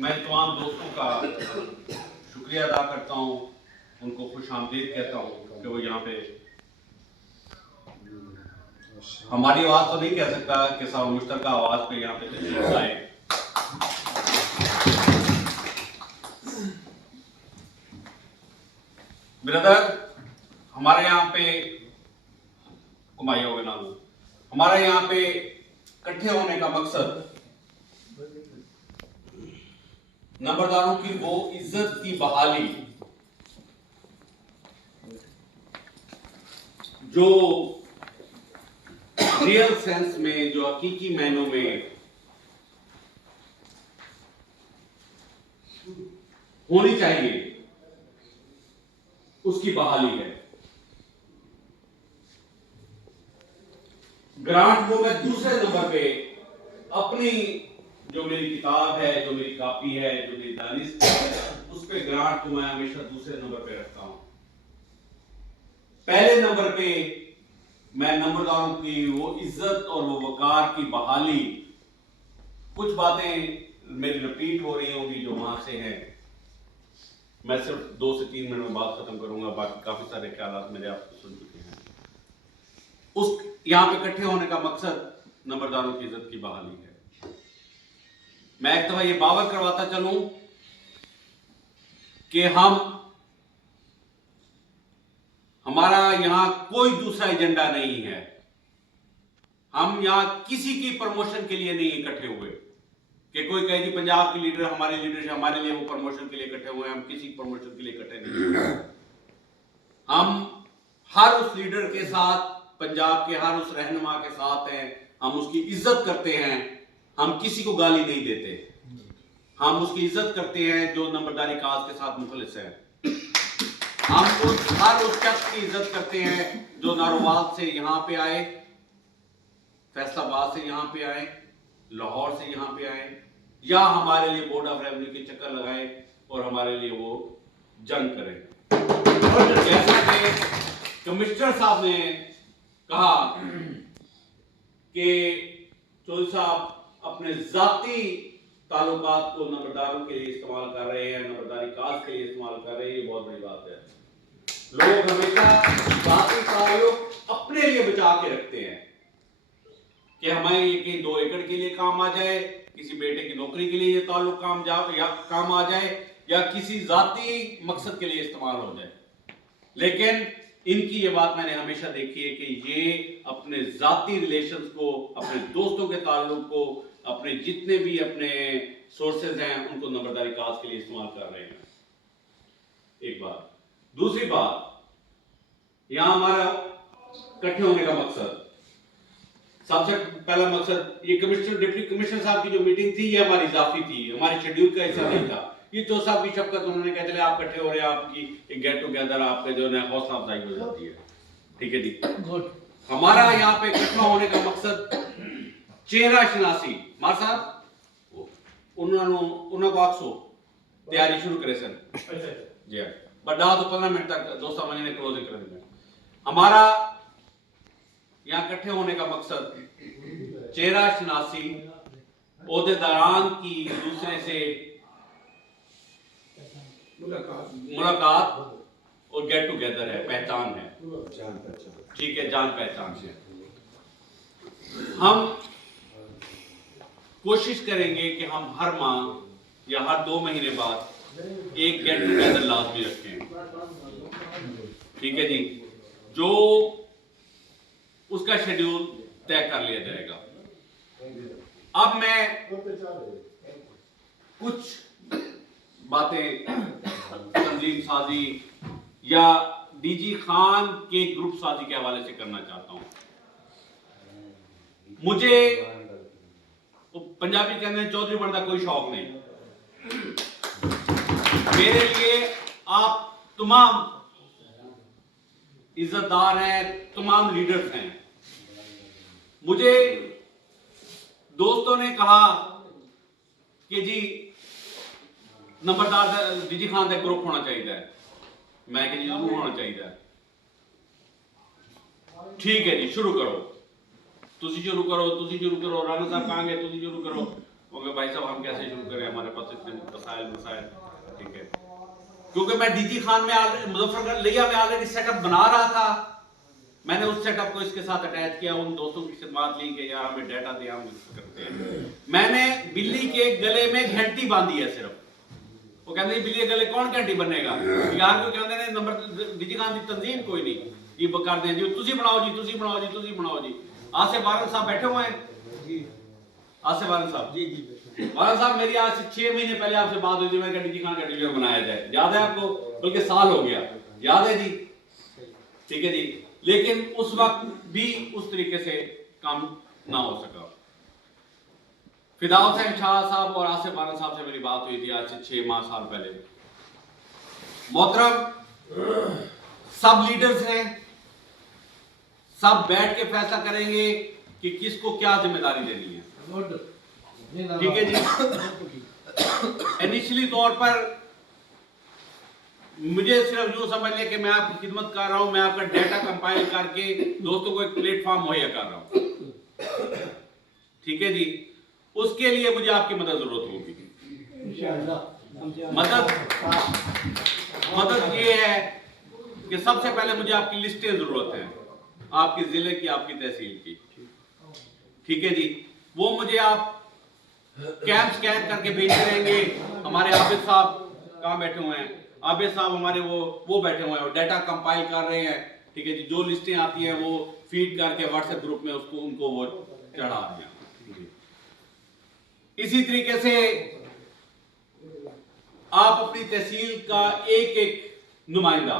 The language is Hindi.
मैं तमाम दोस्तों का शुक्रिया अदा करता हूँ, उनको खुश आमदीद कहता हूँ कि वो यहाँ पे हमारी आवाज़ तो नहीं कह सकता कि साहब मुश्तरका आवाज़ पे यहाँ पे तशरीफ आए। ब्रदर, हमारे यहाँ पे कुमायूं नाम, हमारे यहाँ पे इकट्ठे होने का मकसद नंबरदारों की वो इज्जत की बहाली जो रियल सेंस में, जो हकीकी मायनों में होनी चाहिए, उसकी बहाली है। ग्रांट को मैं दूसरे नंबर पे अपनी जो मेरी किताब है, जो मेरी कॉपी है, जो मेरी दानिश है, उस पे ग्रांट को मैं हमेशा दूसरे नंबर पे रखता हूं। पहले नंबर पे मैं नंबरदारों की वो इज्जत और वो वकार की बहाली, कुछ बातें मेरी रिपीट हो रही होंगी जो वहां से हैं, मैं सिर्फ 2 से 3 मिनट में बात खत्म करूंगा, बाकी काफी सारे ख्याल मेरे आपको सुन चुके हैं। उस यहां पे इकट्ठे होने का मकसद नंबरदारों की इज्जत की बहाली है। मैं एक दफा ये बावर करवाता चलूं कि हमारा यहां कोई दूसरा एजेंडा नहीं है। हम यहां किसी की प्रमोशन के लिए नहीं इकट्ठे हुए कि कोई कहे जी पंजाब की लीडर हमारे लीडर हमारे लिए वो प्रमोशन के लिए इकट्ठे हुए। हम किसी प्रमोशन के लिए इकट्ठे नहीं हुए। हम हर उस लीडर के साथ, पंजाब के हर उस रहनुमा के साथ हैं, हम उसकी इज्जत करते हैं। हम किसी को गाली नहीं देते, हम उसकी इज्जत करते हैं जो नंबरदारी काज के साथ मुखलिस है। हम हर उस शख्स की इज्जत करते हैं जो नारोवाल से यहां पे आए, फैसलाबाद से यहां पे आए, लाहौर से यहां पे आए, या हमारे लिए बोर्ड ऑफ रेवेन्यू के चक्कर लगाए और हमारे लिए वो जंग करें। और जैसा कि कमिश्नर साहब ने कहा कि चौधरी साहब अपने जाती ताल्लुकात को नंबरदारों के लिए इस्तेमाल कर रहे हैं, नंबरदारी काज के लिए इस्तेमाल कर रहे हैं, ये बहुत बड़ी बात है। लोग हमेशा जाती ताल्लुक अपने लिए बचा के रखते हैं कि हमें ये 2 एकड़ के लिए काम आ जाए, किसी बेटे की नौकरी के लिए ये ताल्लुक काम आ जाए, या किसी जाती मकसद के लिए इस्तेमाल हो जाए। लेकिन इनकी ये बात मैंने हमेशा देखी है कि ये अपने जाती रिलेशंस को, अपने दोस्तों के ताल्लुक को, अपने जितने भी अपने सोर्सेज हैं, उनको नंबरदारी काज के लिए इस्तेमाल कर रहे हैं। एक बात। दूसरी बात, यहां हमारा इकट्ठे होने का मकसद, सबसे पहला मकसद, ये कमिश्नर डिप्टी कमिश्नर साहब की जो मीटिंग थी, ये हमारी इजाफी थी, हमारे शेड्यूल का हिस्सा नहीं था। ये चौधरी साहब की शफकत, उन्होंने कहा चले आप इकट्ठे हो रहे हैं, आपकी एक गेट टुगेदर, आपके जो है हौसला अफजाई हो जाती है। ठीक है जी, गुड। हमारा यहाँ पे इकट्ठा होने का मकसद चेहरा शनासी, मार साहब उन्होंने आखो तैयारी शुरू करे सर जी, बड़ा तो 15 मिनट तक दोस्तों महीने क्लोजिंग कर देंगे। हमारा यहाँ इकट्ठे होने का मकसद चेहरा शनासी, ओहदेदारान की दूसरे से मुलाकात और गेट टुगेदर है, पहचान है, ठीक है, जान पहचान है। हम कोशिश करेंगे कि हम हर माह या हर 2 महीने बाद एक गेट टुगेदर लाजमी रखें। ठीक है जी, जो उसका शेड्यूल तय कर लिया जाएगा। अब मैं कुछ बातें तंजीम साजी या डीजी खान के ग्रुप साजी के हवाले से करना चाहता हूं। मुझे तो पंजाबी कहने चौधरी बनने का कोई शौक नहीं। मेरे लिए आप तमाम इज्जतदार हैं, तमाम लीडर्स हैं। मुझे दोस्तों ने कहा कि जी नंबरदार डीजी खान का ग्रुप होना चाहिए। मैं कि जरूर होना चाहिए। ठीक है जी, शुरू करो, तुसी शुरू करो, राणा साहब कहेंगे तुसी शुरू करो। मगर भाई साहब हम कैसे शुरू करें, हमारे पास इतने मसाइल, ठीक है। क्योंकि मैं डीजी खान में मुजफ्फरगढ़ लिया में ऑलरेडी सेटअप बना रहा था, मैंने उस सेटअप को इसके साथ अटैच किया, उन दोस्तों की खिदमत ली कि यार हमें डाटा दिया, हम करते हैं। मैंने बिल्ली के गले में घंटी बांधी है सिर्फ, वो कहते हैं बिल्ली के गले कौन घंटी बनेगा यार, क्यों कहते हैं नंबर डीजी खान की तंजीम कोई नहीं, ये कर दें जी तुसी बनाओ जी, तुसी बनाओ जी, तुसी बनाओ जी। आसिफ वारन साहब बैठे हुए हैं जी, आसिफ वारन साहब जी जी, वारन साहब मेरी आज से 6 महीने पहले आपसे बात हुई थी, मैं डीजी खान का वीडियो बनाया जाए, याद है आपको? बल्कि साल हो गया, याद है जी? ठीक है जी, लेकिन उस वक्त भी उस तरीके से काम ना हो सका। फिदा हुसैन शाह साहब और आसिफ वारन साहब से मेरी बात हुई थी आज से 6 माह साल पहले। मोहतरम सब लीडर्स हैं, सब बैठ के फैसला करेंगे कि किसको क्या जिम्मेदारी देनी है, ठीक है जी। इनिशियली तौर पर मुझे सिर्फ यूं समझ लें कि मैं आपकी खिदमत कर रहा हूं, मैं आपका डाटा कंपाइल करके दोस्तों को एक प्लेटफॉर्म मुहैया कर रहा हूं, ठीक है जी। उसके लिए मुझे आपकी मदद जरूरत होगी। मदद ये है कि सबसे पहले मुझे आपकी लिस्टें जरूरत है, आपके जिले की, आपकी तहसील की, ठीक है जी। वो मुझे आप कैंप स्कैन करके भेजते रहेंगे। हमारे आबिद साहब कहाँ बैठे हुए हैं, आबिद साहब हमारे वो बैठे हुए हैं, डाटा कंपाइल कर रहे हैं, ठीक है जी। जो लिस्टें आती हैं वो फीड करके व्हाट्सएप ग्रुप में उसको उनको वो चढ़ा दिया। इसी तरीके से आप अपनी तहसील का एक एक नुमाइंदा